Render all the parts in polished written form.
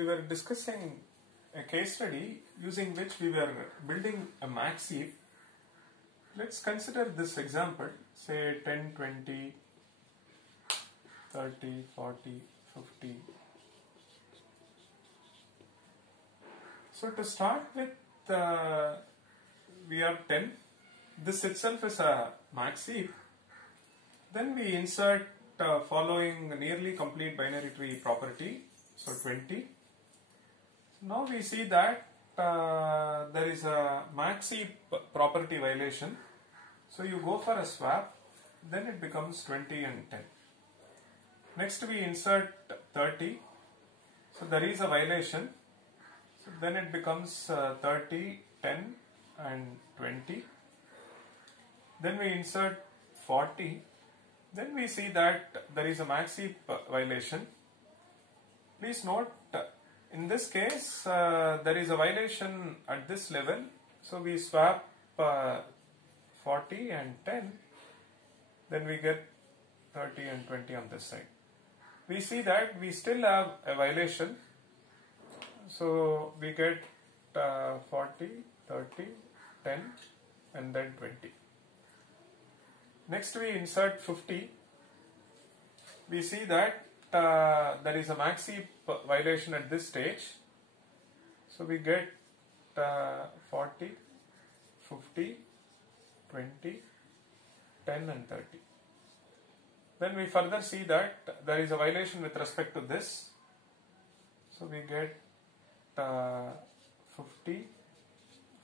we were discussing a case study using which we were building a max heap. Let's consider this example, say 10, 20, 30, 40, 50. So to start with, we have 10. This itself is a max heap. Then we insert following nearly complete binary tree property, so 20. Now we see that there is a max heap property violation. So you go for a swap, then it becomes 20 and 10. Next we insert 30. So there is a violation. So then it becomes 30, 10 and 20. Then we insert 40. Then we see that there is a max heap violation. Please note, in this case, there is a violation at this level. So we swap 40 and 10. Then we get 30 and 20 on this side. We see that we still have a violation. So we get 40, 30, 10 and then 20. Next we insert 50. We see that there is a max heap violation at this stage. So we get 40, 50, 20, 10 and 30. Then we further see that there is a violation with respect to this. So we get 50,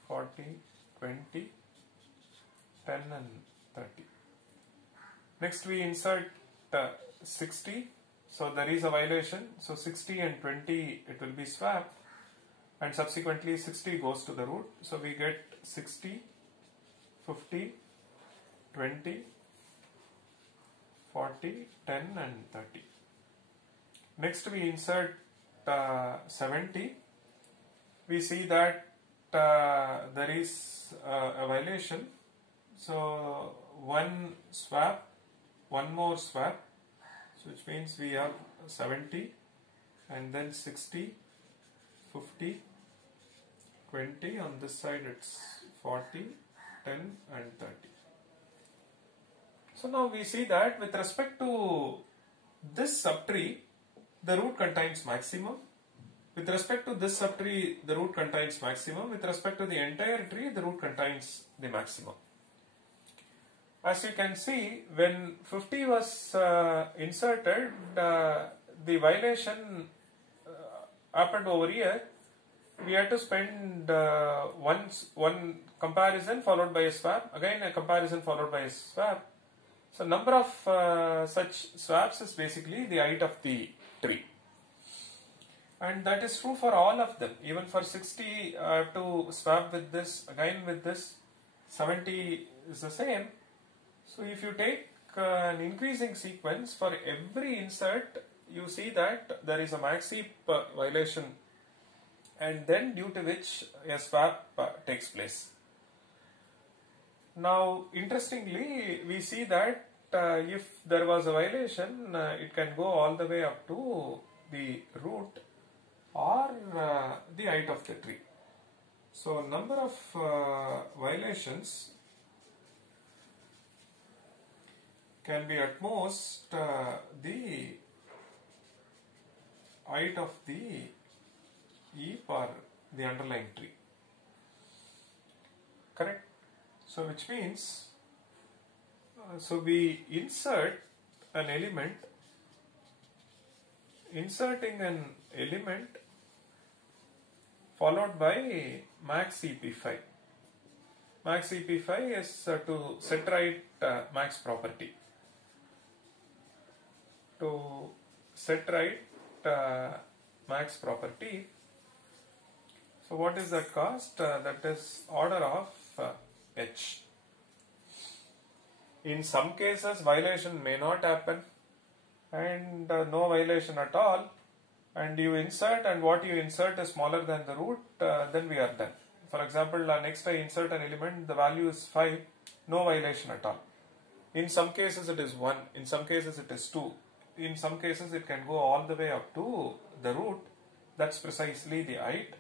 40, 20, 10 and 30. Next we insert 60. So there is a violation. So 60 and 20 it will be swapped, and subsequently 60 goes to the root. So we get 60, 50, 20, 40, 10 and 30. Next we insert 70. We see that there is a violation. So one more swap, so which means we have 70 and then 60, 50, 20, on this side it's 40, 10 and 30. So now we see that with respect to this subtree, the root contains maximum. With respect to this subtree, the root contains maximum. With respect to the entire tree, the root contains the maximum. As you can see, when 50 was inserted, the violation happened over here. We had to spend one comparison followed by a swap, again a comparison followed by a swap. So number of such swaps is basically the height of the tree. And that is true for all of them. Even for 60, I have to swap with this, again with this. 70 is the same. So if you take an increasing sequence, for every insert, you see that there is a max heap violation, and then due to which a swap takes place. Now, interestingly, we see that if there was a violation, it can go all the way up to the root or the height of the tree. So, number of violations can be at most the height of the heap or the underlying tree. Correct? So which means, so we insert an element, inserting an element followed by max EP5. Max EP5 is to set right max property. To set right max property. So what is that cost? That is order of h. In some cases violation may not happen and no violation at all, and you insert and what you insert is smaller than the root, then we are done. For example, next I insert an element, the value is 5, no violation at all. In some cases it is 1, in some cases it is 2, in some cases it can go all the way up to the root. That's precisely the height,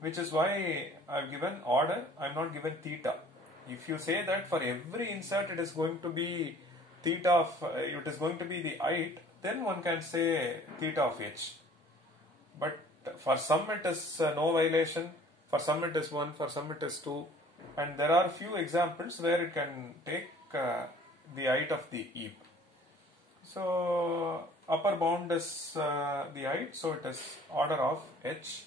which is why I've given order, I'm not given theta. If you say that for every insert it is going to be theta of, it is going to be the height, then one can say theta of h. But for some it is no violation, for some it is 1, for some it is 2, and there are few examples where it can take the height of the heap. So upper bound is the height, so it is order of h,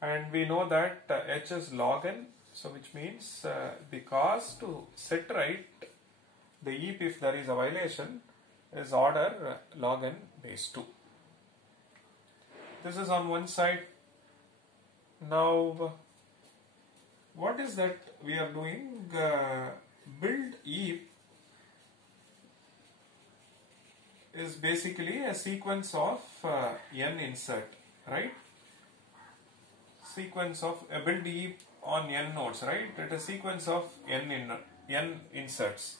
and we know that h is log n, so which means the cost to set right the heap if there is a violation is order log n base 2. This is on one side. Now what is that we are doing? Build heap is basically a sequence of n insert, right? Sequence of a build heap on n nodes, right? It is a sequence of n inserts,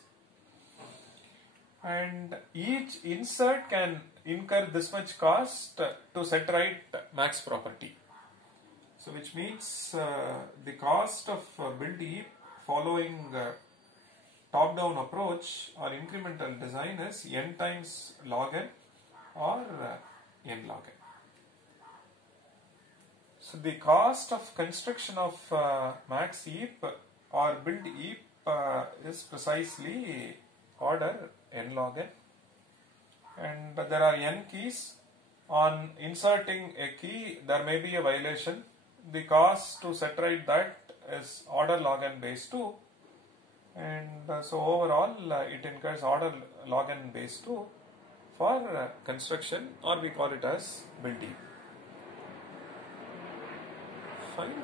and each insert can incur this much cost to set right max property. So which means the cost of build heap following top-down approach or incremental design is n times log n or n log n. So the cost of construction of max heap or build heap is precisely order n log n, and there are n keys. On inserting a key there may be a violation. The cost to set right that is order log n base 2, and so overall it incurs order log n base 2 for construction, or we call it as build heap. Fine.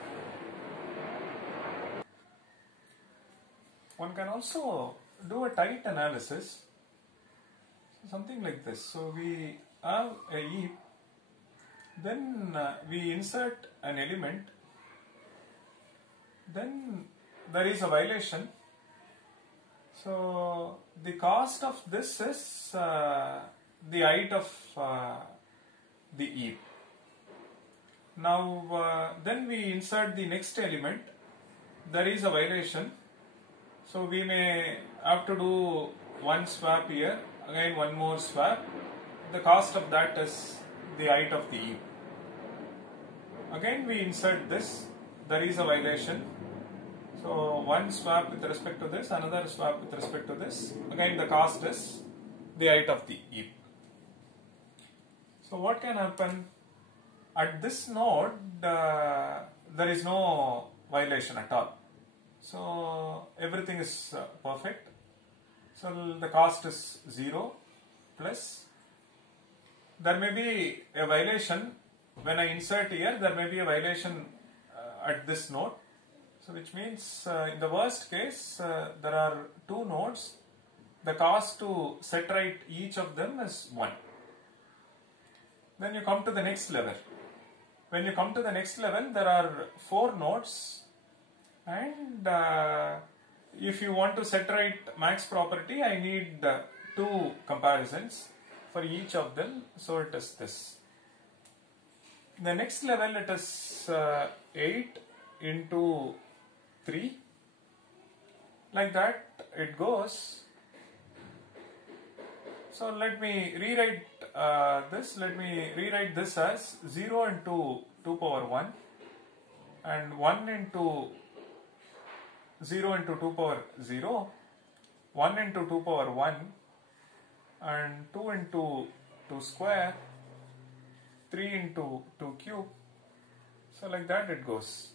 One can also do a tight analysis, something like this. So we have a heap, then we insert an element, then there is a violation. So the cost of this is the height of the heap. Now then we insert the next element, there is a violation, so we may have to do one swap here, again one more swap. The cost of that is the height of the heap. Again we insert this, there is a violation, so one swap with respect to this, another swap with respect to this, again the cost is the height of the heap. So what can happen? At this node there is no violation at all, so everything is perfect. So the cost is 0 plus, there may be a violation when I insert here, there may be a violation at this node. So which means in the worst case there are two nodes, the cost to set right each of them is 1. Then you come to the next level. When you come to the next level there are 4 nodes, and if you want to set right max property I need 2 comparisons for each of them, so it is this. In the next level it is 8 into 3, like that it goes. So let me rewrite let me rewrite this as 0 into 2 power 1 and 1 into 0 into 2 power 0, 1 into 2 power 1 and 2 into 2 square, 3 into 2 cube. So like that it goes.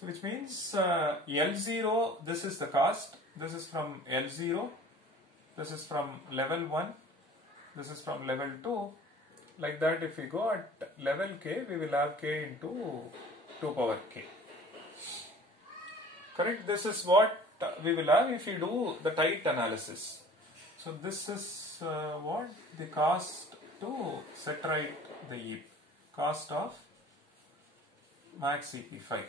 So which means L0, this is the cost, this is from L0, this is from level 1, this is from level 2. Like that if we go at level k, we will have k into 2 power k. Correct? This is what we will have if you do the tight analysis. So this is what the cost to set right the heap, cost of max CP5.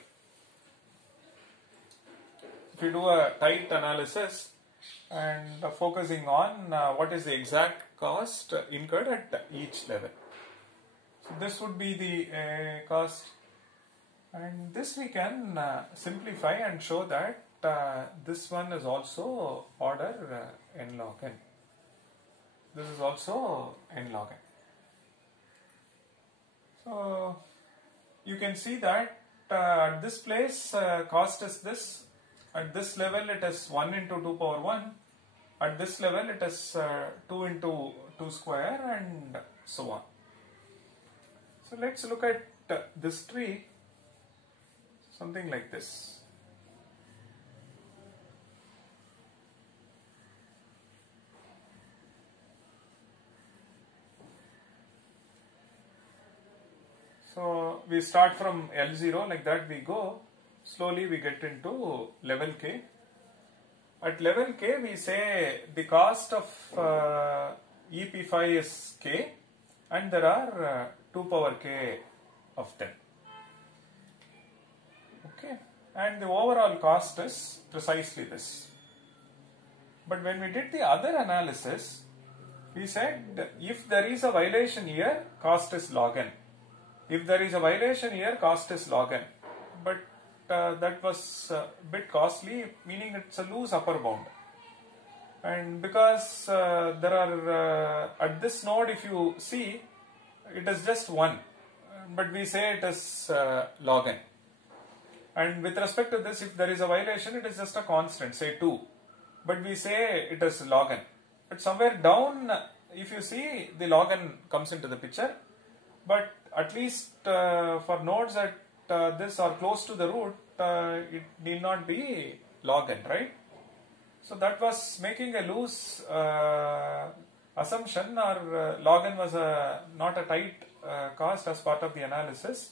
If you do a tight analysis and focusing on what is the exact cost incurred at each level. So this would be the cost, and this we can simplify and show that this one is also order n log n. This is also n log n. So you can see that at this place cost is this, at this level it is 1 into 2 power 1, at this level it is 2 into 2 square, and so on. So let's look at this tree, something like this. So we start from L0, like that we go, slowly we get into level K. At level K we say the cost of EP5 is K, and there are 2 power K of them. Okay, and the overall cost is precisely this. But when we did the other analysis, we said if there is a violation here, cost is log n. If there is a violation here, cost is log n. But that was a bit costly, meaning it's a loose upper bound. And because there are, at this node, if you see, it is just 1. But we say it is log n. And with respect to this, if there is a violation, it is just a constant, say 2. But we say it is log n. But somewhere down, if you see, the log n comes into the picture. But at least for nodes at this or close to the root, it need not be log n, right? So that was making a loose assumption, or log n was not a tight cost as part of the analysis.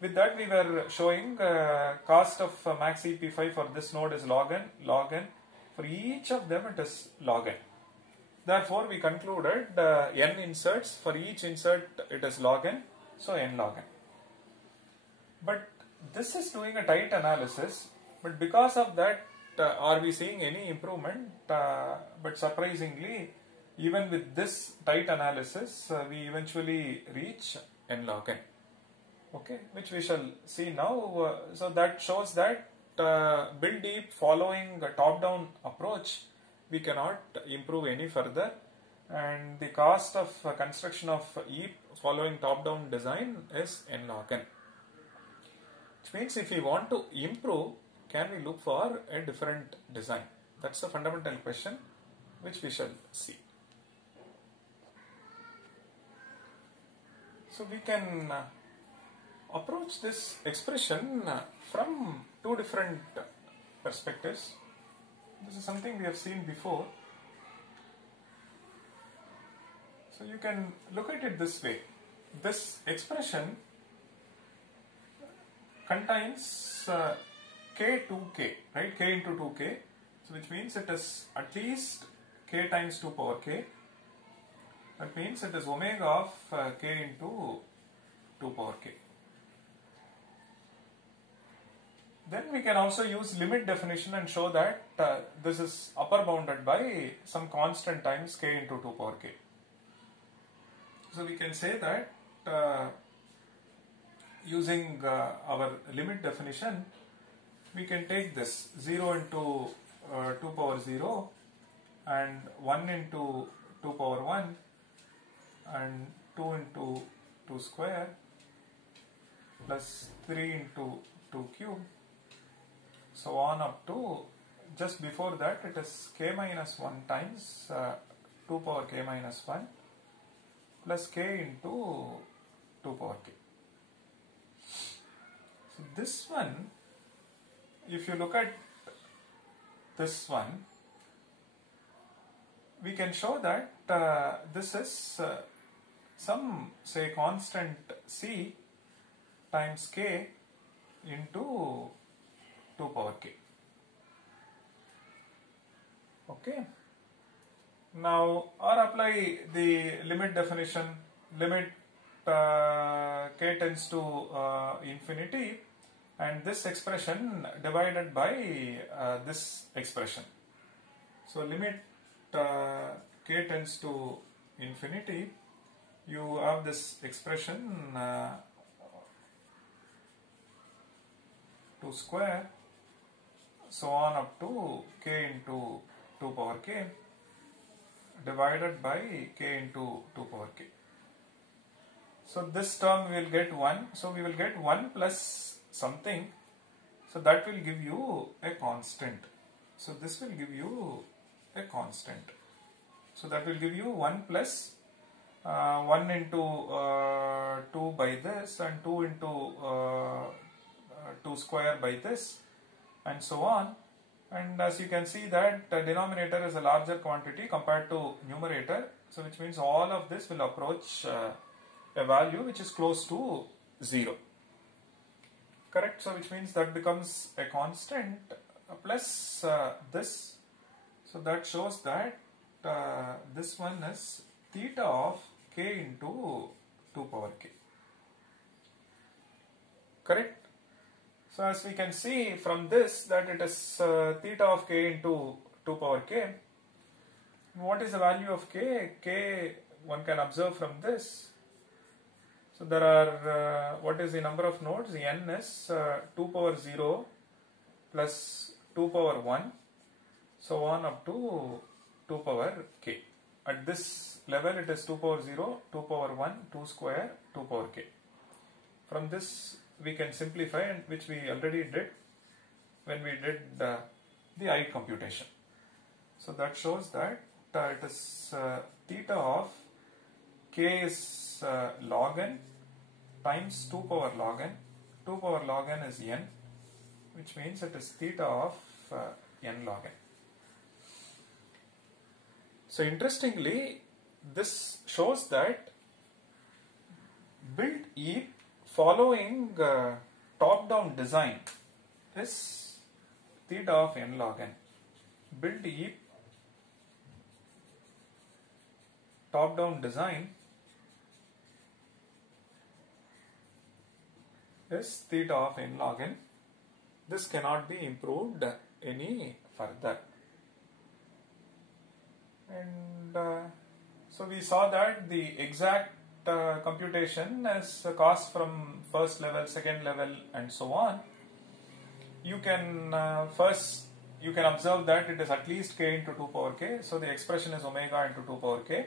With that, we were showing cost of max EP5 for this node is log n, log n. For each of them, it is log n. Therefore, we concluded n inserts, for each insert it is log n, so n log n. But this is doing a tight analysis, but because of that, are we seeing any improvement? But surprisingly, even with this tight analysis, we eventually reach n log n. Okay, which we shall see now. So that shows that build deep following a top-down approach, we cannot improve any further, and the cost of construction of EAP following top-down design is n log n. Which means if we want to improve, can we look for a different design? That's the fundamental question which we shall see. So we can approach this expression from two different perspectives. This is something we have seen before. So you can look at it this way. This expression contains k2k, right? K into 2k, so which means it is at least k times 2 power k. That means it is omega of k into 2 power k. Then we can also use limit definition and show that this is upper bounded by some constant times k into 2 power k. So we can say that using our limit definition, we can take this 0 into 2 power 0 and 1 into 2 power 1 and 2 into 2 square plus 3 into 2 cube, so on up to just before that it is k minus 1 times 2 power k minus 1 plus k into 2 power k. So this one, if you look at this one, we can show that this is some, say, constant c times k into 2 power k. Okay. Now, or apply the limit definition, limit k tends to infinity, and this expression divided by this expression. So limit k tends to infinity, you have this expression 2 square, so on up to k into 2 power k divided by k into 2 power k. So this term we will get 1, so we will get 1 plus something, so that will give you a constant. So this will give you a constant. So that will give you 1 plus 1 into 2 by this, and 2 into 2 square by this, and so on. And as you can see that denominator is a larger quantity compared to numerator, so which means all of this will approach a value which is close to 0. Correct? So which means that becomes a constant plus this. So that shows that this one is theta of k into 2 power k. Correct? So as we can see from this that it is theta of k into 2 power k. What is the value of k? K one can observe from this. So there are, what is the number of nodes? N is 2 power 0 plus 2 power 1, so on up to 2 power k. At this level it is 2 power 0, 2 power 1, 2 square, 2 power k. From this we can simplify, and which we already did when we did the I computation. So that shows that it is theta of k is log n times 2 power log n. 2 power log n is n, which means it is theta of n log n. So interestingly, this shows that build heap following top-down design is theta of n log n. Build heap top-down design is theta of n log n. This cannot be improved any further. And so we saw that the exact computation is cost from first level, second level, and so on. You can you can observe that it is at least k into 2 power k, so the expression is omega into 2 power k.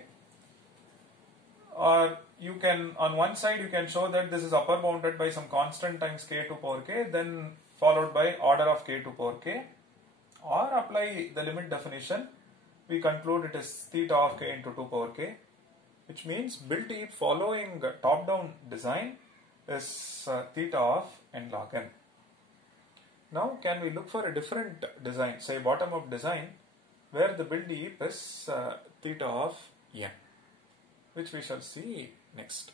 Or you can, on one side you can show that this is upper bounded by some constant times k to power k, then followed by order of k to power k, or apply the limit definition. We conclude it is theta of k into 2 power k, which means build heap following top-down design is theta of n log n. Now can we look for a different design, say bottom-up design, where the build heap is theta of n, which we shall see next.